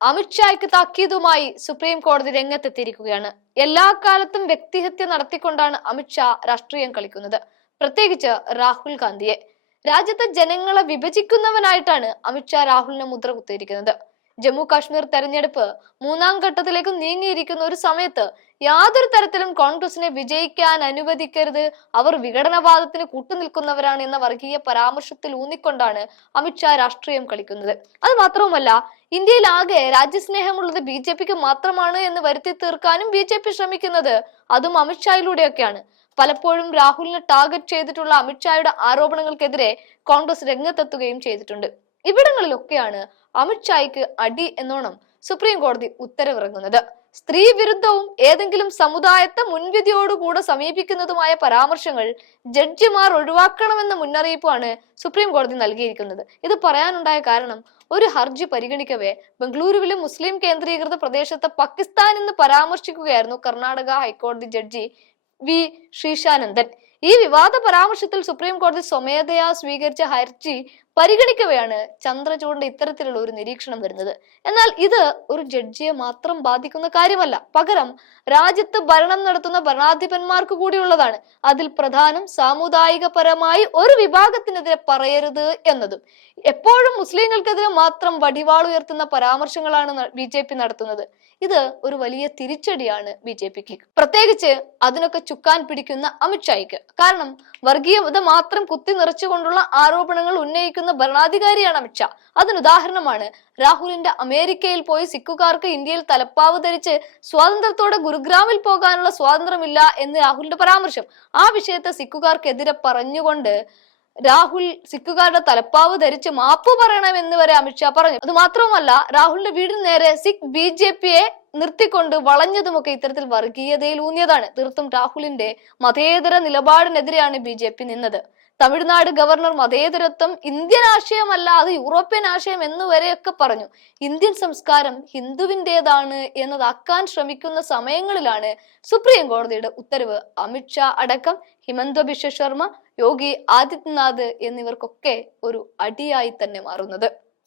അമിത്ഷായ്ക്ക് താക്കീതുമായി supreme കോടതി രംഗത്തെത്തിയിരിക്കുകയാണ്. എല്ലാ കാലത്തും വ്യക്തിഹത്യ നടത്തിക്കൊണ്ടാണ് അമിത്ഷാ രാഷ്ട്രീയം കളിക്കുന്നത്. പ്രത്യേകിച്ച് രാഹുൽ ഗാന്ധിയെ. രാജ്യത്തെ ജനങ്ങളെ വിഭജിക്കുന്നവനായിട്ടാണ് അമിത്ഷാ രാഹുലിനെ മുദ്ര കുത്തിയിരിക്കുന്നത്. ജമ്മു കാശ്മീർ തെരഞ്ഞെടുപ്പ് മൂന്നാം ഘട്ടത്തിലേക്ക് നീങ്ങിയിരിക്കുന്ന ഒരു സമയത്ത് യാതൊരു തരത്തിലും കോൺഗ്രസിനെ വിജയിക്കാൻ അനുവദിക്കരുത്. അവർ വിഘടനവാദത്തിന് കൂട്ടുനിൽക്കുന്നവരാണ് എന്ന വർഗീയ പരാമർശത്തിൽ ഊന്നിക്കൊണ്ടാണ് അമിത്ഷാ രാഷ്ട്രീയം കളിക്കുന്നത്. അത് മാത്രവുമല്ല ഇന്ത്യയിലാകെ രാജ്യസ്നേഹമുള്ളത് ബി ജെ പിക്ക് മാത്രമാണ് എന്ന് വരുത്തി തീർക്കാനും ബി ജെ പി ശ്രമിക്കുന്നത് അതും അമിത്ഷായിലൂടെയൊക്കെയാണ് പലപ്പോഴും രാഹുലിനെ ടാർഗറ്റ് ചെയ്തിട്ടുള്ള അമിത്ഷായുടെ ആരോപണങ്ങൾക്കെതിരെ കോൺഗ്രസ് രംഗത്തെത്തുകയും ചെയ്തിട്ടുണ്ട്. ഇവിടങ്ങളിലൊക്കെയാണ് അമിത്ഷായ്ക്ക് അടി എന്നോണം സുപ്രീം കോടതി ഉത്തരവിറങ്ങുന്നത്. സ്ത്രീ വിരുദ്ധവും ഏതെങ്കിലും സമുദായത്തെ മുൻവിധിയോടുകൂടെ സമീപിക്കുന്നതുമായ പരാമർശങ്ങൾ ജഡ്ജിമാർ ഒഴിവാക്കണമെന്ന മുന്നറിയിപ്പാണ് സുപ്രീം കോടതി നൽകിയിരിക്കുന്നത്. ഇത് പറയാനുണ്ടായ കാരണം ഒരു ഹർജി പരിഗണിക്കവേ ബംഗളൂരുവിലെ മുസ്ലിം കേന്ദ്രീകൃത പ്രദേശത്തെ പാകിസ്ഥാൻ എന്ന് പരാമർശിക്കുകയായിരുന്നു കർണാടക ഹൈക്കോടതി ജഡ്ജി വി ശ്രീശാനന്ദൻ. ഈ വിവാദ പരാമർശത്തിൽ സുപ്രീം കോടതി സ്വമേധയാ സ്വീകരിച്ച ഹർജി പരിഗണിക്കവെയാണ് ചന്ദ്രചൂഡിന്റെ ഇത്തരത്തിലുള്ള ഒരു നിരീക്ഷണം വരുന്നത്. എന്നാൽ ഇത് ഒരു ജഡ്ജിയെ മാത്രം ബാധിക്കുന്ന കാര്യമല്ല. പകരം രാജ്യത്ത് ഭരണം നടത്തുന്ന ഭരണാധിപന്മാർക്ക് കൂടിയുള്ളതാണ്. അതിൽ പ്രധാനം സാമുദായികപരമായി ഒരു വിഭാഗത്തിനെതിരെ പറയരുത് എന്നതും. എപ്പോഴും മുസ്ലിങ്ങൾക്കെതിരെ മാത്രം വടിവാൾ ഉയർത്തുന്ന പരാമർശങ്ങളാണ് ബി ജെ പി നടത്തുന്നത്. ഇത് ഒരു വലിയ തിരിച്ചടിയാണ് ബി ജെ പിക്ക്. പ്രത്യേകിച്ച് അതിനൊക്കെ ചുക്കാൻ പിടിക്കുന്ന അമിത്ഷായ്ക്ക് കാരണം വർഗീയത മാത്രം കുത്തി നിറച്ചുകൊണ്ടുള്ള ആരോപണങ്ങൾ ഉന്നയിക്കുന്ന ഭരണാധികാരിയാണ് അമിത്ഷാ അതിനുദാഹരണമാണ് രാഹുലിന്റെ അമേരിക്കയിൽ പോയി സിഖുകാർക്ക് ഇന്ത്യയിൽ തലപ്പാവ് ധരിച്ച് സ്വാതന്ത്ര്യത്തോടെ ഗുരുഗ്രാമിൽ പോകാനുള്ള സ്വാതന്ത്ര്യമില്ല എന്ന് രാഹുലിന്റെ പരാമർശം. ആ വിഷയത്തെ സിഖുകാർക്കെതിരെ പറഞ്ഞുകൊണ്ട് രാഹുൽ സിഖുകാരുടെ തലപ്പാവ് ധരിച്ച് മാപ്പ് പറയണമെന്ന് വരെ അമിത്ഷാ പറഞ്ഞു. അത് മാത്രവുമല്ല രാഹുലിന്റെ വീടിന് നേരെ സിഖ് ബി ജെ പിയെ നിർത്തിക്കൊണ്ട് വളഞ്ഞതുമൊക്കെ ഇത്തരത്തിൽ വർഗീയതയിൽ ഊന്നിയതാണ്. തീർത്തും രാഹുലിന്റെ മതേതര നിലപാടിനെതിരെയാണ് ബി നിന്നത്. തമിഴ്നാട് ഗവർണർ മതേതരത്വം ഇന്ത്യൻ ആശയമല്ല അത് യൂറോപ്യൻ ആശയം എന്ന് വരെയൊക്കെ പറഞ്ഞു. ഇന്ത്യൻ സംസ്കാരം ഹിന്ദുവിന്റെതാണ് എന്നതാക്കാൻ ശ്രമിക്കുന്ന സമയങ്ങളിലാണ് സുപ്രീം കോടതിയുടെ ഉത്തരവ്. അമിത്ഷാ അടക്കം ഹിമന്ത ബിശ്വ ശർമ്മ യോഗി ആദിത്യനാഥ് എന്നിവർക്കൊക്കെ ഒരു അടിയായി തന്നെ മാറുന്നത്.